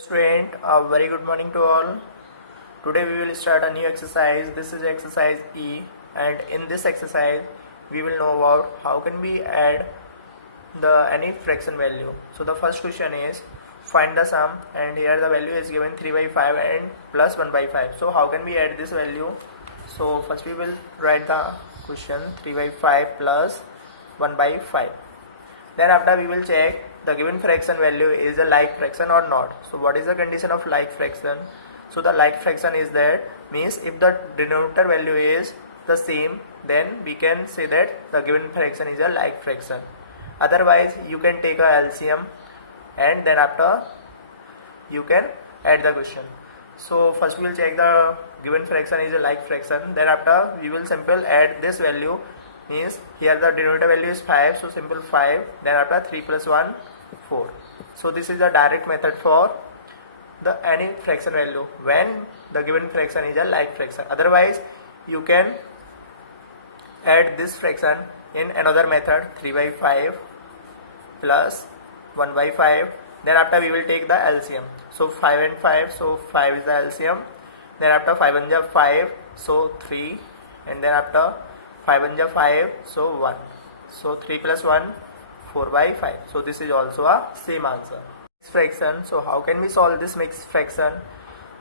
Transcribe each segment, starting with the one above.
Student, a very good morning to all. Today we will start a new exercise. This is exercise E, and in this exercise we will know about how can we add the any fraction value. So the first question is find the sum, and here the value is given 3 by 5 and plus 1 by 5. So how can we add this value? So first we will write the question 3 by 5 plus 1 by 5. Then after we will check the given fraction value is a like fraction or not. So what is the condition of like fraction? So the like fraction is that means if the denominator value is the same, then we can say that the given fraction is a like fraction. Otherwise you can take a LCM and then after you can add the question. So first we will check the given fraction is a like fraction, then after we will simple add this value, means here the denominator value is 5, so simple 5, then after 3 plus 1 4. So this is the direct method for the any fraction value when the given fraction is a like fraction. Otherwise you can add this fraction in another method 3 by 5 plus 1 by 5, then after we will take the LCM. So 5 and 5, so 5 is the LCM, then after 5 and 5, so 3, and then after 5 and 5, so 1, so 3 plus 1 4 by 5. So this is also a same answer. Mixed fraction. So how can we solve this mixed fraction?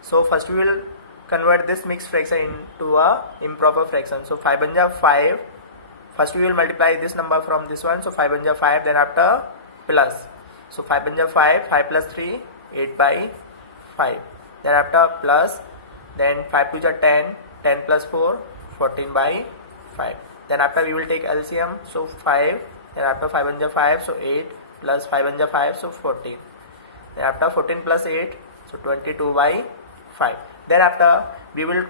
So first we will convert this mixed fraction into a improper fraction. So 5 and 5, first we will multiply this number from this one, so 5 and 5, then after plus, so 5 and 5, 5 plus 3 8 by 5, then after plus, then 5 to 10, 10 plus 4 14 by 5, then after we will take LCM, so 5, then after 5 and 5, so 8 plus 5 and 5, so 14, then after 14 plus 8, so 22 by 5. Then after we will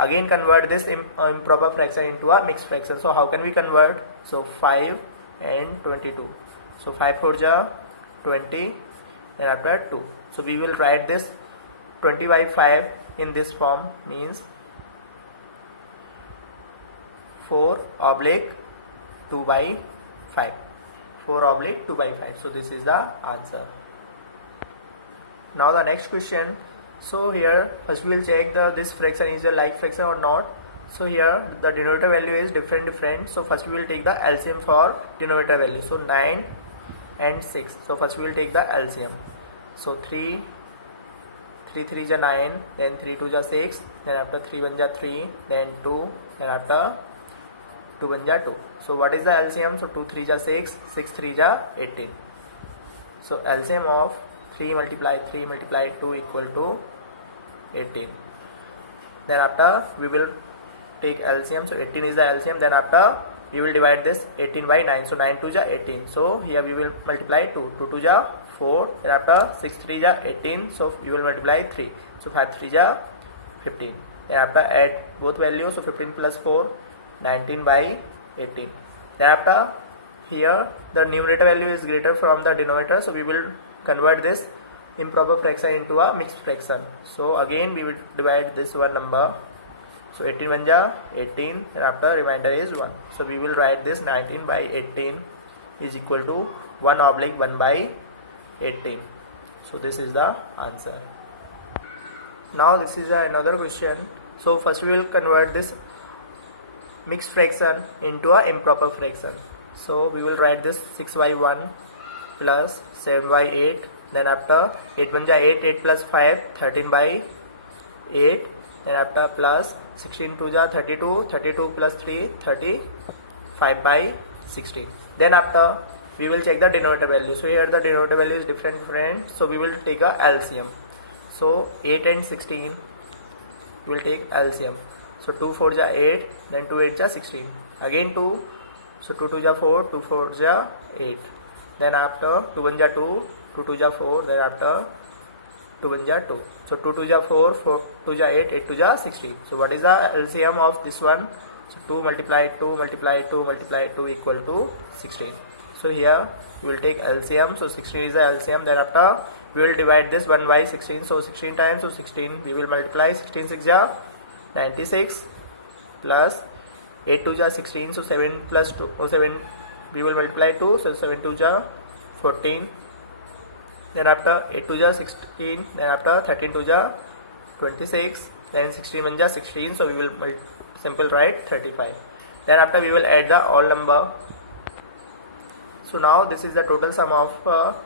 again convert this improper fraction into a mixed fraction. So how can we convert? So 5 and 22, so 5 4 ja 20, then after 2, so we will write this 20 by 5 in this form, means 4 oblique 2 by 5, 4 oblique 2 by 5. So this is the answer. Now the next question. So here first we will check this fraction is a like fraction or not. So here the denominator value is different. So first we will take the LCM for denominator value. So 9 and 6. So first we will take the LCM. So 3 3 ja 9, then 3 2 ja 6, then after 3 1 ja 3, then 2, then after 2 1 ja 2. So what is the LCM? So 2 3 ja 6, 6 3 ja 18. So LCM of 3 multiply 2 equal to 18. Then after we will take LCM, so 18 is the LCM, then after we will divide this 18 by 9, so 9 2 ja 18. So here we will multiply 2, 2 2 ja 4, then after 6 3 ja 18, so we will multiply 3, so 5 3 ja 15, then after add both values, so 15 plus 4 19 by 18. Then after here the numerator value is greater from the denominator, so we will convert this improper fraction into a mixed fraction. So again we will divide this one number, so 18 1 ja 18, and after remainder is 1. So we will write this 19 by 18 is equal to 1 oblique 1 by 18. So this is the answer. Now this is another question. So first we will convert this mixed fraction into a improper fraction. So we will write this 6 by 1 plus 7 by 8, then after 8 1 ja 8, 8 plus 5 13 by 8, then after plus 16 2 ja 32, 32 plus 3 35 by 16. Then after we will check the denominator value. So here the denominator value is different, so we will take a LCM. So 8 and 16 we will take LCM. So 2 4 ja 8, then 2 8 ja 16, again 2, so 2 2 ja 4, 2 4 ja 8, then after 2 1 ja 2, 2 2 ja 4, then after 2 1 ja 2, so 2 2 ja 4, 4 2 ja 8, 8 2 ja 16. So what is the LCM of this one? So 2 multiply 2 multiply 2 multiply 2 equal to 16. So here we will take LCM, so 16 is the LCM, then after we will divide this 1 by 16, so 16 times, so 16 we will multiply 16 6 ja 96 plus 8 2 ja 16, so 7 plus 2, 7 we will multiply 2, so 7 2 ja 14, then after 8 to ja 16, then after 13 to ja 26, then 16 1 ja 16, so we will simple write 35. Then after we will add the all number. So now this is the total sum of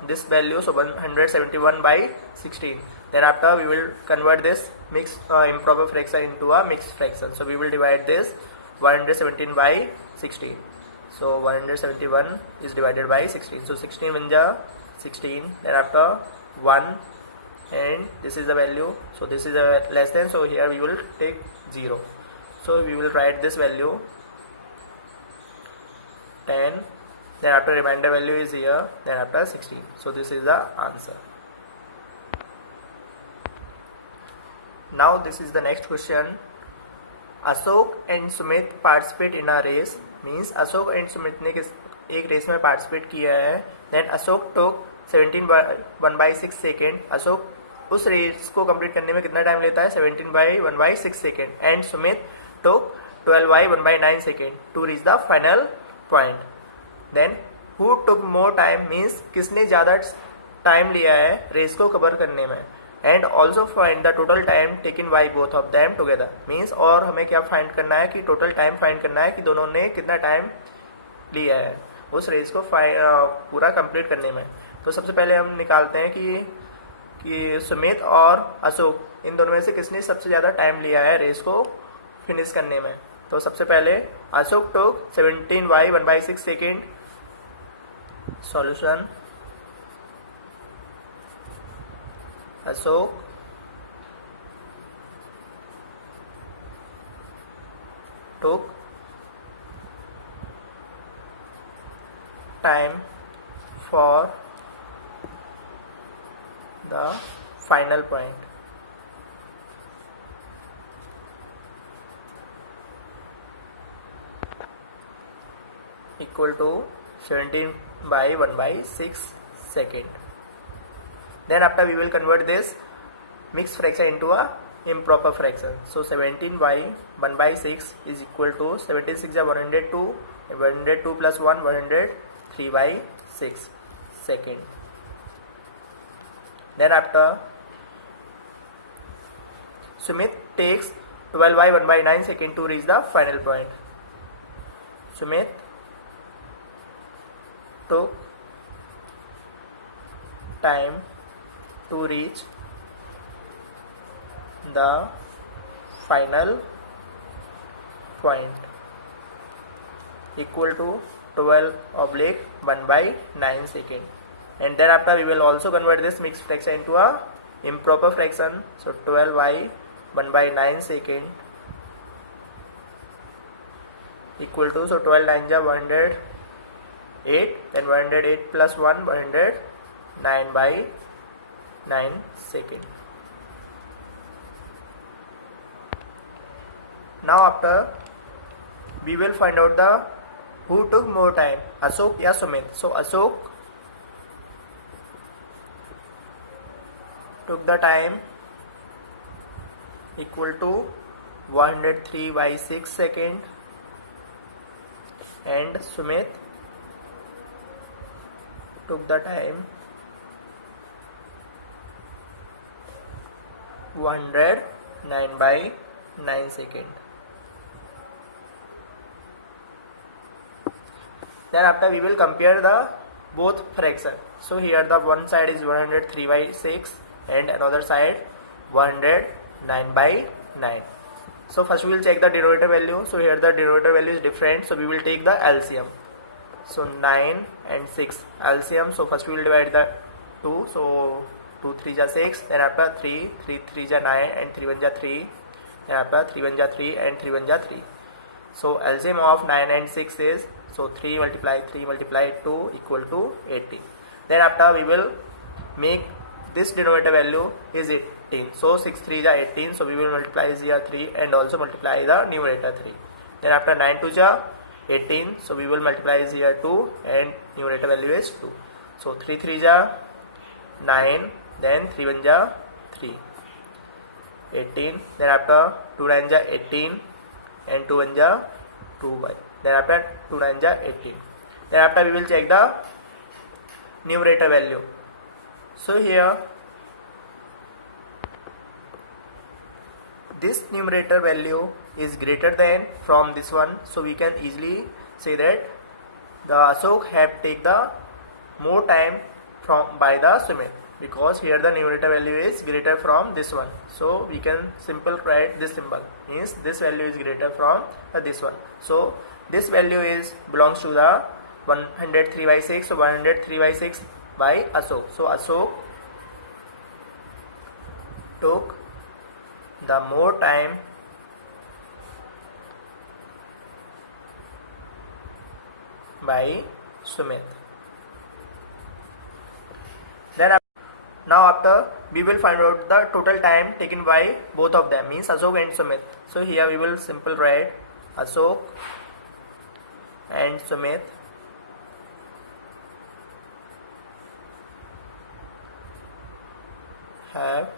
this value, so 171 by 16. Then after we will convert this mixed improper fraction into a mixed fraction, so we will divide this 117 by 16. So 171 is divided by 16, so 16 1 ja 16, then after 1, and this is the value, so this is a less than, so here we will take 0, so we will write this value 10, then after remainder value is here, then after 16, so this is the answer. Now this is the next question. Ashok and Sumit participate in a race, means Ashok and Sumit ने एक race में participate किया है. Then Ashok टोक 17/1/6 second. Ashok उस race को complete करने में कितना टाइम लेता है? 17/1/6 second. And Sumit took 12/1/9 second to reach the final point. Then who took more time, means किसने ज़्यादा टाइम लिया है रेस को कवर करने में. And also find the total time taken by both of them together, means और हमें क्या फाइंड करना है कि टोटल टाइम फाइंड करना है कि दोनों ने कितना टाइम लिया है उस रेस को पूरा कंप्लीट करने में. तो सबसे पहले हम निकालते हैं कि सुमित और अशोक इन दोनों में से किसने सबसे ज़्यादा टाइम लिया है रेस को फिनिश करने में. तो सबसे पहले अशोक टोक 17/1/6 second. Solution, Ashok took time for the final point. Equal to 17/1/6 second. Then after we will convert this mixed fraction into a improper fraction. So 17/1/6 is equal to 76 is 102, 102 plus 1 103/6 second. Then after Sumit takes 12/1/9 second to reach the final point. Sumit took time to reach the final point equal to 12/1/9 second. And then after we will also convert this mixed fraction into a improper fraction. So 12/1/9 second equal to, so 12 9 is 108, then 108 plus 1 109/9 second. Now after we will find out the who took more time, Ashok या Sumit. So Ashok took the time equal to 103/6 second, and Sumit took the time 109/9 second. Then after we will compare the both fraction. So here the one side is 103/6 and another side 109/9. So first we will check the denominator value. So here the denominator value is different, so we will take the LCM. So 9 and 6 LCM. So first we will divide the 2. So 2 3 is 6, then after 3 3 is 9, and 3 1 is 3, then after 3 1 is 3 and 3 1 is 3. So LCM of 9 and 6 is, so 3 multiply 3 multiply 2 equal to 80. Then after we will make this denominator value is 18. So 6 3 is 18, so we will multiply here 3 and also multiply the numerator 3. Then after 9 2 is 18, so we will multiply here 2 and numerator value is 2. So 3 3 is 9, then 3 1 is 3, 18. Then after 2 9 is 18 and 2 1 is 2y. Then after 2 9 is 18. Then after we will check the numerator value. So here this numerator value is greater than from this one, so we can easily say that the Ashok have take the more time from by the Sumit, because here the numerator value is greater from this one, so we can simple write this symbol, means this value is greater from this one. So this value is belongs to the 103 by 6, so 103 by 6 by Ashok. So Ashok took the more time by Sumit. Then now after we will find out the total time taken by both of them, means Ashok and Sumit. So here we will simple write Ashok and Sumit have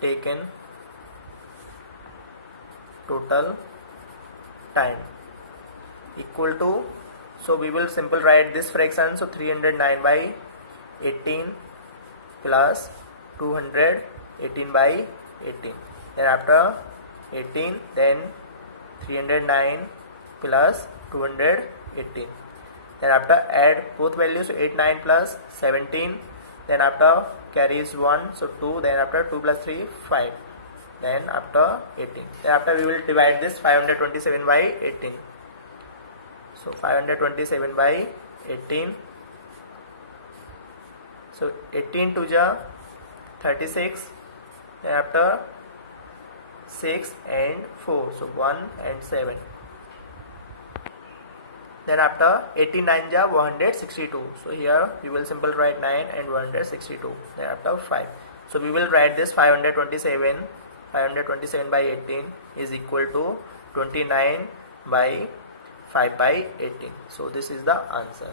taken total time equal to, so we will simple write this fraction, so 309 by 18 plus 218 by 18, then after 18 then 309 plus 218, then after add both values, so 8 9 plus 17, then after carries 1, so 2, then after 2 plus 3 5, then after 18, then after we will divide this 527 by 18, so 527 by 18, so 18 to the 36, then after 6 and 4, so 1 and 7, then after 89 ja 162, so here we will simple write 9 and 162, then after 5, so we will write this 527 by 18 is equal to 29 by 5 by 18, so this is the answer.